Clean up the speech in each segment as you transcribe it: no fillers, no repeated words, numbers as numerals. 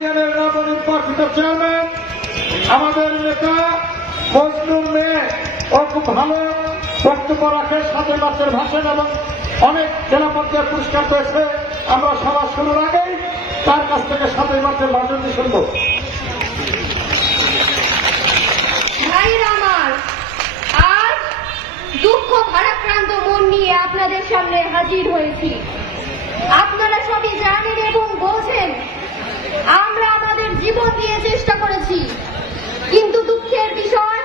নবনির্বাচিত চেয়ারম্যান আমাদের নেতা মজনুর মেয়ে ও খুব ভালো বক্তব্য রাখে, 7 মাসের ভাষণ এবং অনেক জেলা পর্যায়ে পুরস্কার পেয়েছে। আমরা সভা শুরুর আগেই তার কাছ থেকে 7 মাসের ভাষণটি শুনব। আমার আজ দুঃখ ভারাক্রান্ত মন নিয়ে আপনাদের সামনে হাজির হয়েছি। আপনারা সবই জানেন এবং বোঝেন আমরা আমাদের জীবন দিয়ে চেষ্টা করেছি, কিন্তু দুঃখের বিষয়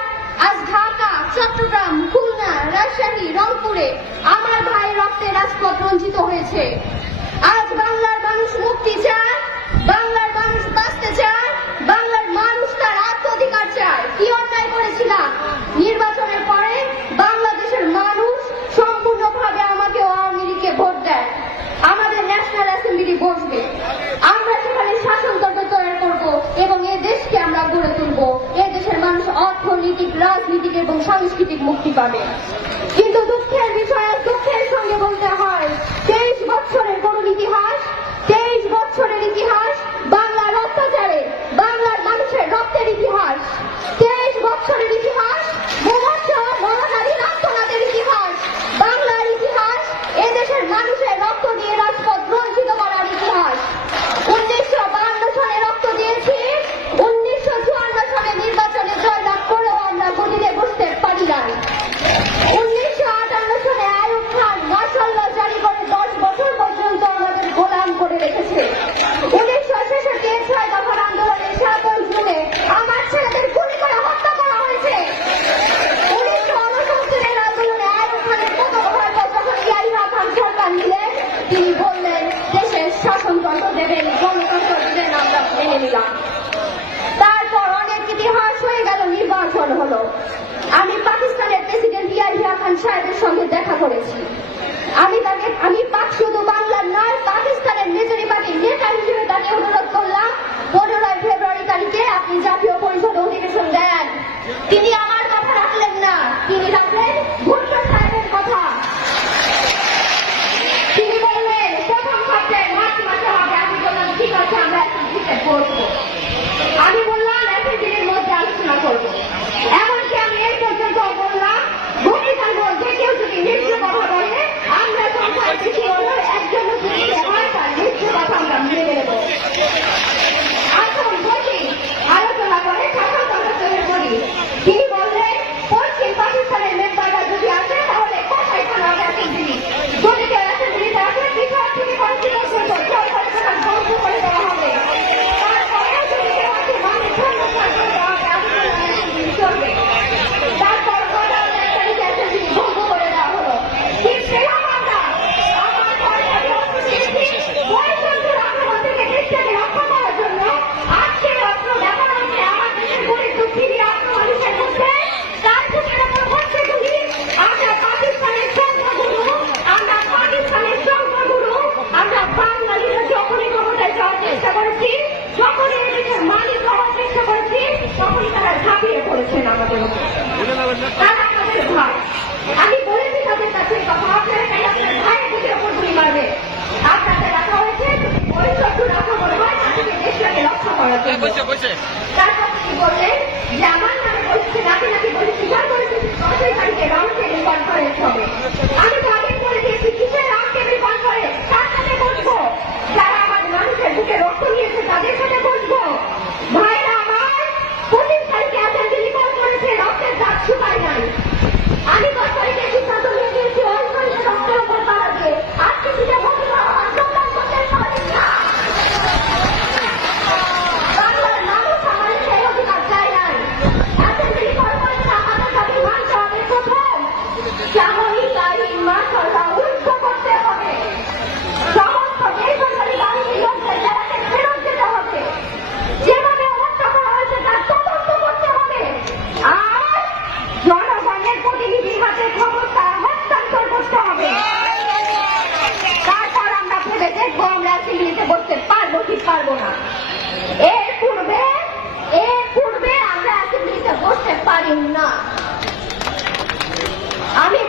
আজ ঢাকা, চট্টগ্রাম, খুলনা, রাজশাহী, রংপুরে আমার ভাই রক্তে রাজপথ রঞ্জিত হয়েছে। আজ বাংলার মানুষ মুক্তি চায়, বাংলার মানুষ বাঁচতে চায়, বাংলার মানুষ তার আত্মাধিকার চায়। কি অন্যায় করেছিলাম? নির্বাচনের পরে বাংলাদেশের মানুষ সম্পূর্ণভাবে আমাকে আওয়ামী লীগকে ভোট দেয়। আমাদের ন্যাশনাল অ্যাসেম্বলি বসবে, আমরা সেখানে শাসনতন্ত্র তৈরি করব এবং এ দেশকে আমরা গড়ে তুলব। এ দেশের মানুষ অর্থনৈতিক, রাজনৈতিক এবং সাংস্কৃতিক মুক্তি পাবে। কিন্তু দুঃখের বিষয়, দুঃখের সঙ্গে বলতে হয় 23 বছরের করুণ ইতিহাস, 23 বছরের ইতিহাস বাংলার অত্যাচারে, বাংলার মানুষের রক্তের ইতিহাস, 23 বছরের ইতিহাস মহানারীর আত্মনাদের ইতিহাস, বাংলার ইতিহাস এদেশের মানুষের রক্ত দিয়ে রাজপথ রঞ্জিত করার ইতিহাস। 1952 সালে রক্ত দিয়েছি, 1954 সালে নির্বাচনে জয়লাভ করেও আমরা গদিতে বসতে পারি না। 1958 সালে আইয়ুব খান মার্শাল্লাহ জারি করে 10 বছর পর্যন্ত আমাদের গোলাম করে রেখেছে। 1966 দফার আন্দোলনে 7 জুনে আমার ছেলেদের গুলি করে হত্যা করা হয়েছে। 1969 আন্দোলনে আইয়ুব খানের কত ভয়াবহ, যখন ইয়াহিয়া খান সরকার নিলেন তিনি বললেন দেশের শাসনতন্ত্র দেবেন, গণতন্ত্র দেবেন, আমরা মেনে নিলাম। তারপর অনেক ইতিহাস হয়ে গেল, নির্বাচন হলো। আমি পাকিস্তানের প্রেসিডেন্ট ইয়াহিয়া খান সাহেবের সঙ্গে দেখা করেছি। আমি শুধু বাংলার নয়, পাকিস্তানের মেজরি পার্টির নেতা হিসেবে তাকে অনুরোধ করলাম 15 ফেব্রুয়ারি তারিখে আপনি জাতীয় পরিষদ অধিবেশন দেন। তিনি আমার কথা রাখলেন না, তিনি রাখলেন ভুট্টো সাহেবের কথা। তিনি বললেন প্রথম সপ্তাহে মার্চ মাসে হবে। আমি বললাম ঠিক আছে, আমরা একদিকে বসবো। আমি বললাম 1 দিনের মধ্যে আলোচনা করবো। এমনকি আমি এই পর্যন্ত বললাম বক্তৃতার মধ্যে কেউ যদি মিথ্যে কথা বলে আমরা সংখ্যায় বেশি হলো একজন যদি হয় তার মিথ্যে কথা আমরা মেনে নেব। আসুন বসি, আলোচনা করে শাসনতন্ত্র তৈরি করি। তিনি বললেন পশ্চিম পাকিস্তানের মেম্বাররা যদি আসে তাহলে কোথায় খান হবে অ্যাসেম্বলি, যদি কেউ অ্যাসেম্বলিতে আসে বিষয় তিনি কনসিডার করবো, সরকার সেখানে ধ্বংস করে দেওয়া হবে। তারপরে যদি কেউ আসে মানুষ চলবে। তারপর 1 তারিখে অ্যাসেম্বলি ভঙ্গ করে দেওয়া হলো। ঠিক পেলাম আমরা। আমার সরকারি অস্ত্র দিয়েছি বয়সন্ত্র আক্রমণ থেকে দেশটাকে রক্ষা করার জন্য। আজকে অস্ত্র দেখানো হচ্ছে আমার দেশের গরিব দুঃখী আত্মমানুষের মধ্যে তার বুকের ওপর বসতে তুলি। আমরা পাকিস্তানের সংখ্যাগুরু, আমরা পাকিস্তানের সংখ্যাগুরু, আমরা বাঙালিরা যখনই ক্ষমতায় যাওয়ার চেষ্টা করেছি, যখনই এই দেশের মালিক হওয়ার চেষ্টা করেছি, তখনই তারা ঝাঁপিয়ে পড়েছেন আমাদের উপর। তারা আমাদের ভাই। আমি বলেছি তাদের কাছে কথা, আপনারা তাই আপনার ভাইয়ের বুকের ওপর গুলি মারবে। আপনাকে রাখা হয়েছে ওই শত্রুর আক্রমণ হয় তা থেকে দেশটাকে রক্ষা করার জন্য। তারপর তিনি বললেন যে আমার নামে বলছে নাকি বলে স্বীকার করেছে 10 তারিখে রাউন্ড টেবিল কনফারেন্স হবে। আমি তো আগে বলে দিয়েছি কিসের রাউন্ড টেবিল কনফারেন্স, তার সাথে বসবো। যারা আমার মানুষের বুকে রক্ত নিয়েছে তাদের সাথে বসবো। ভাইরা আমার 25 তারিখে অ্যাসেম্বলি কল করেছে, রক্তের দাগ শুকায় নাই। আমি 10 তারিখে সিদ্ধান্ত নিয়ে নিয়েছি ওই সঙ্গে রক্তের উপর দাঁড়াবে। আজকে সেটা বলতে আন্দোলন করতে পারি না। বাংলার মানুষ আমার সেই অধিকার চায় নাই। অ্যাসেম্বলি কল করেছে আমাদের দাবি মানতে হবে। প্রথম সামরিক আইন মাসাল্লাহ উচ্চ করতে হবে। সমস্ত বেসরকারি বাহিনী লোকদের জেলাকে ফেরত যেতে হবে। যেভাবে হত্যা করা হয়েছে তার তদন্ত করতে হবে। আর জনগণের প্রতিনিধির হাতে ক্ষমতা হস্তান্তর করতে হবে। তারপর আমরা ভেবে দেখবো আমরা অ্যাসেম্বলিতে বসতে পারবো কি পারবো না। এর পূর্বে আমরা অ্যাসেম্বলিতে বসতে পারি না। আমি